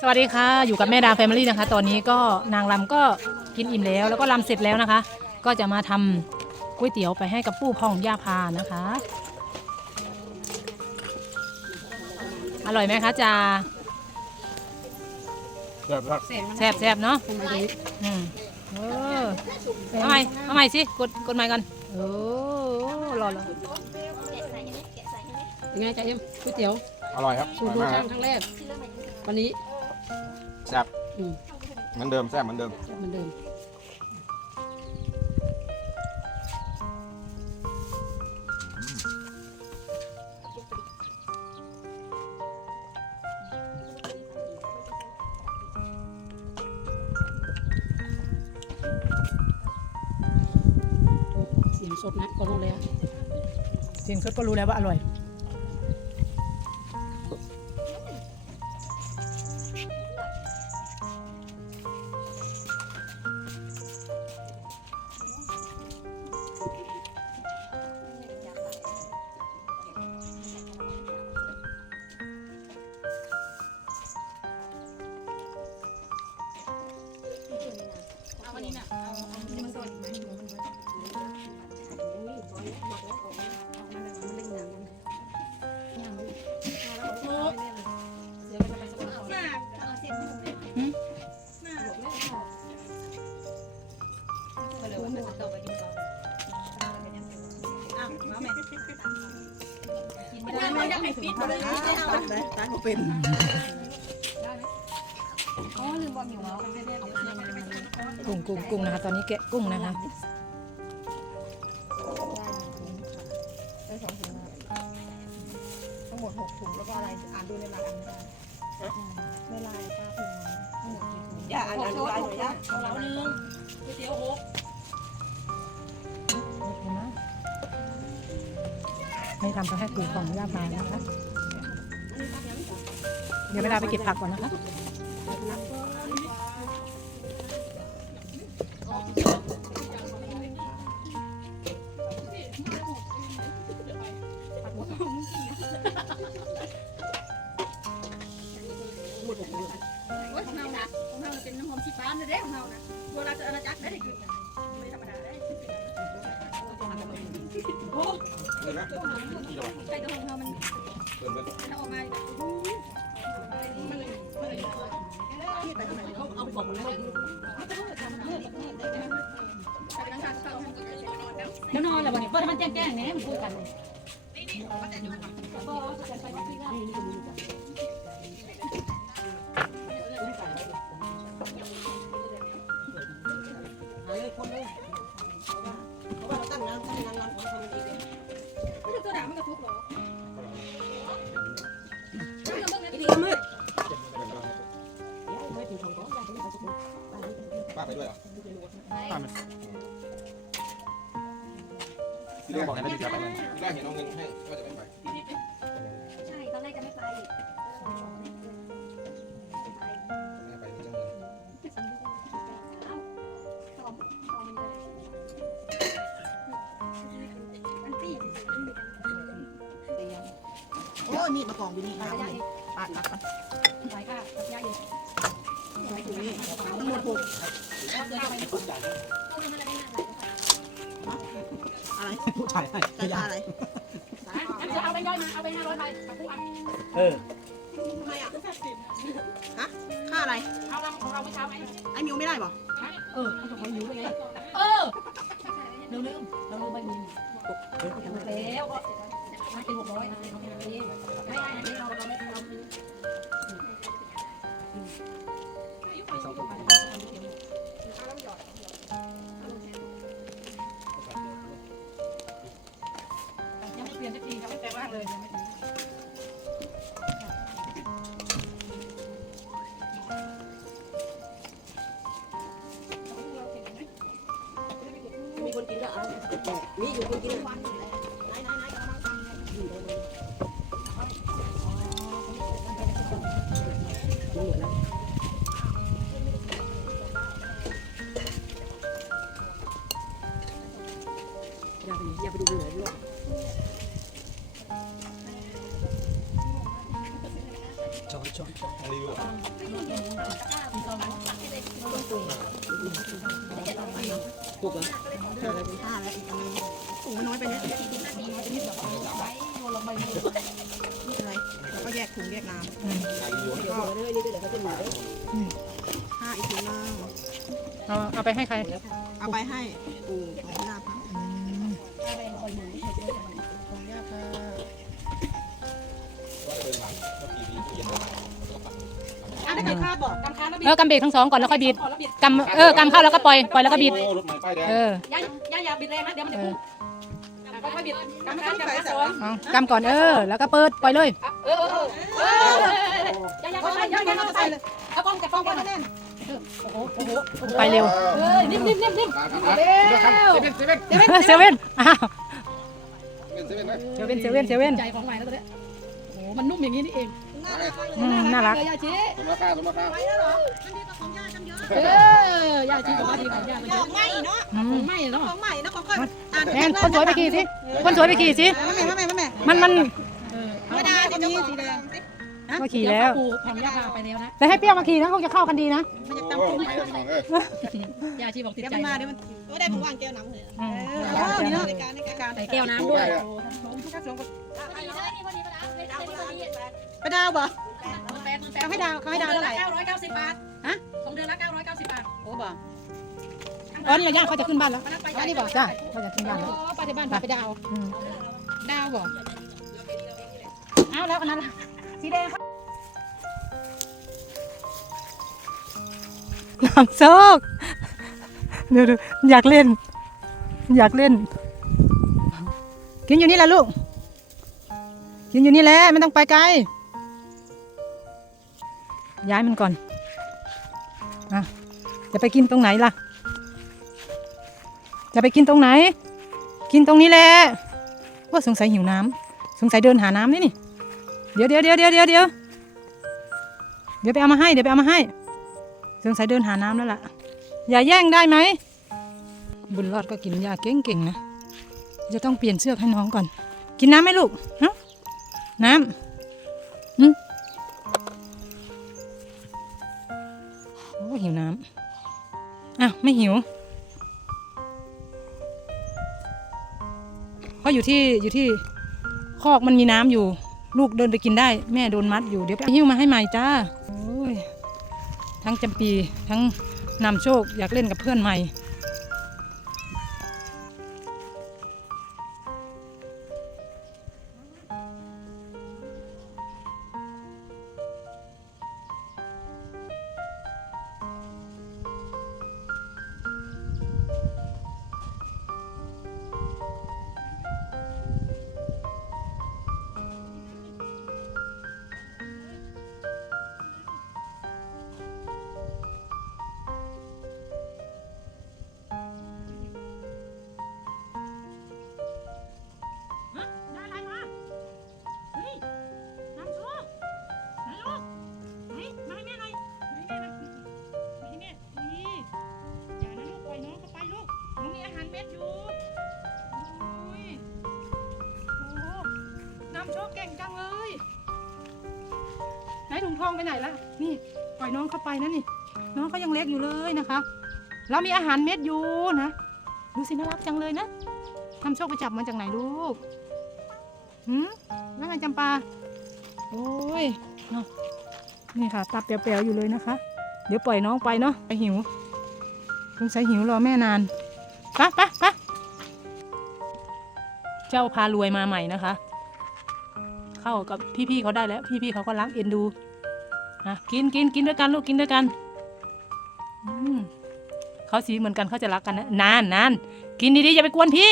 สวัสดีค่ะ อยู่กับแม่ดาแฟมิลี่นะคะ ตอนนี้ก็นางรำก็กินอิ่มแล้ว แล้วก็รำเสร็จแล้วนะคะ ก็จะมาทำก๋วยเตี๋ยวไปให้กับปู่พ่องย่าพานะคะ อร่อยไหมคะจาแบบครับแซ่บแซ่บเนาะอืมเออเอาใหม่เอาใหม่สิกดกดใหม่กันโอ้รอรอยังไงจ๊ะเอ็มก๋วยเตี๋ยวอร่อยครับอสูตร่รอยดูมากช่างครั้งแรก วันนี้ แซ่บอืม เหมือนเดิมแซ่บเหมือนเดิม เหมือนเดิมเสียงสดนะก็รู้แล้ว เสียงสดก็รู้แล้วว่าอร่อย ตัดเลยตัดเขาเป็นกุ้งกุ้งกุ้งนะคะตอนนี้แกะกุ้งนะคะทั้งหมดหกถุงแล้วก็อะไรอ่านดูในรายอันไม่ได้ในรายป้าพิมพ์ทั้งหมดกี่ถุงอย่าอ่านอ่านดูรายหน่อยนะเราหนึ่งไม่ทำไปให้ปีของย่าพานะคะ เดี๋ยวเวลาไปเก็บผักก่อนนะคะ ใครตัวของเธอมันมันออกมาเอาของมันเลยใครเป็นนักการแล้วนอนแล้ววันนี้เปิดมันแจ้งแจ้งเนี่ยมันคุยกันไม่ใไปด้วยเหรอป้าไหมที่แรกบอกให้นาฬิกาไปไหมที่แรกเห็นเอาเงินให้ก็จะไม่ไปใช่ตอนแรกจะไม่ไปไม่ไปนี่จะเงินโอ้ยมีดมากองอยู่นี่ครับปาดตัดมันหลายค่ะกับยาเย็น ทั้งหมดหกอะไรผู้ชายให้แต่ตาอะไรงั้นจะเอาไปย่อยมา เอาไปห้าร้อยใบกับผู้อันเออทำไมอะฮะค่าอะไร เอาลำของเราเมื่อเช้าไหมไอ้มิวไม่ได้บ่เออเอาของเราอยู่ไปไงเออลืมลืมเราลืมใบมีแล้วมันเป็นหกร้อยไม่ไม่ไม่เราเราไม่เรา ยังไม่เปลี่ยนสักทีครับไม่แปลว่าเลยยังไม่ถึงมีคนกินแล้วอะมีอยู่คนกินแล้วอย่ ถูกเหรอเธอป็นผ้แล้วอีกอันนึงโอ้น้อยไปนิดน้อยไปนิดแบบเอายว้โยนลงไปนี่อะไรแล้วก็แยกถุงแยกน้ำแล้วก็เรื่อยๆเดี๋ยวเขาจะมาห้าอีกถุงนึงเอาไปให้ใคร เอาไปให้ปู อะได้กี่คาดบอกกำคาดแล้วบิดเออกำเบรกทั้งสองก่อนแล้วค่อยบิดก่อนแล้วบิดกำเออกำเข้าแล้วก็ปล่อยปล่อยแล้วก็บิด โอ้รถใหม่ป้ายแดงเอออย่าอย่าอย่าบิดแรงนะเดี๋ยวมันจะพุ่งค่อยๆบิดกำคาดกำคาดสองเอากำก่อนเออ แล้วก็เปิดปล่อยเลย เออเออเออเอออย่าอย่าอย่าอย่าอย่าอย่าเลยเอากล้องกับกล้องก่อนแน่นโอ้โหโอ้โหไปเร็ว เออนิ่มนิ่มนิ่มนิ่มเซเว่นเซเว่นเซเว่นอ้าวเซเว่นไหมเซเว่นเซเว่นเซเว่นใจของใหม่แล้วตัวเนี้ยโอ้โหมันนุ่มอย่างนี้นี่เอง อืมน่ารักเลยยาชีสมราคาสมราคาเออยาชีของดีของยามันเยดออะกไม้เนาะอืมไม่เนาะของใหม่นะของค่อยอ่านแอนคนสวยไปขี่สิ คนสวยไปขี่สิ แม่แม่แม่แม่มันมันเออไม่ได้สีนี้สีแดง ก็ขี่แล้วปูของยาพาไปแล้วนะแต่ให้เปรี้ยวมาขี่นะคงจะเข้ากันดีนะ มันจะโอ้ตำโหตุ้มใหม่ของเออยาชีบอกติดเดี๋ยวใจมันมาเดี๋ยวมันก็ได้ผมวางแก้วน้ำเลยอืมเออนี่เนาะในการในการใส่แก้วน้ำด้วยไปดาวบ่เขาให้ดาวเขาให้ดาวเท่าไหร่เก้าร้อยเก้าสิบบาทฮะสองเดือนละเก้าร้อยเก้าสิบบาทโอ้บ่อ๋อนี่ย่าเขาจะขึ้นบ้านแล้ววันนั้นไปอ๋อนี่บอกจ้าเขาจะขึ้นบ้านแล้วไปที่บ้านไปดาวอืมดาวบ่เอาแล้วอันนั้นล่ะ สีแดงหลังโซกเดี๋ยวอยากเล่น อยากเล่น กินอยู่นี่แหละลูก กินอยู่นี่แหละไม่ต้องไปไกล ย้ายมันก่อนอะจะไปกินตรงไหนล่ะ จะไปกินตรงไหน กินตรงนี้แหละว่าสงสัยหิวน้ำสงสัยเดินหาน้ำนี่นี่ เดี๋ยวเดี๋ยวเดี๋ยวเดี๋ยวเดี๋ยวเดี๋ยวเดี๋ยวไปเอามาให้เดี๋ยวไปเอามาให้สงสัยเดินหาน้ำแล้วล่ะ อย่าแย่งได้ไหม บุญรอดก็กินยาเก่งๆนะ จะต้องเปลี่ยนเชือให้น้องก่อน กินน้ำไหมลูกฮะน้ำอืมโอ้หิวน้ำอะไม่หิวเพราะอยู่ที่อยู่ที่คอกมันมีน้ำอยู่ ลูกเดินไปกินได้ แม่โดนมัดอยู่เดี๋ยวไปหิ้วมาให้ใหม่จ้าโอ้ยทั้งจำปีทั้งนำโชคอยากเล่นกับเพื่อนใหม่ หนถุงทองไปไหนละนี่ปล่อยน้องเข้าไปนะนี่ น้องก็ยังเล็กอยู่เลยนะคะ เรามีอาหารเม็ดอยู่นะ ดูสิน่ารักจังเลยนะนำโชคไปจับมาจากไหนลูกหืมแล้วไงจำปา โอ้ยเนาะนี่ค่ะตาเปลวๆอยู่เลยนะคะ เดี๋ยวปล่อยน้องไปเนาะไปหิวสงสัยหิวรอแม่นานไปะปะปะเจ้าพารวยมาใหม่นะคะ เข้ากับพี่ๆเขาได้แล้ว พี่ๆเขาก็รักเอ็นดู นะกินกินกินด้วยกันลูกกินด้วยกันเขาสีเหมือนกันเขาจะรักกันนะนานนานกินดีๆอย่าไปกวนพี่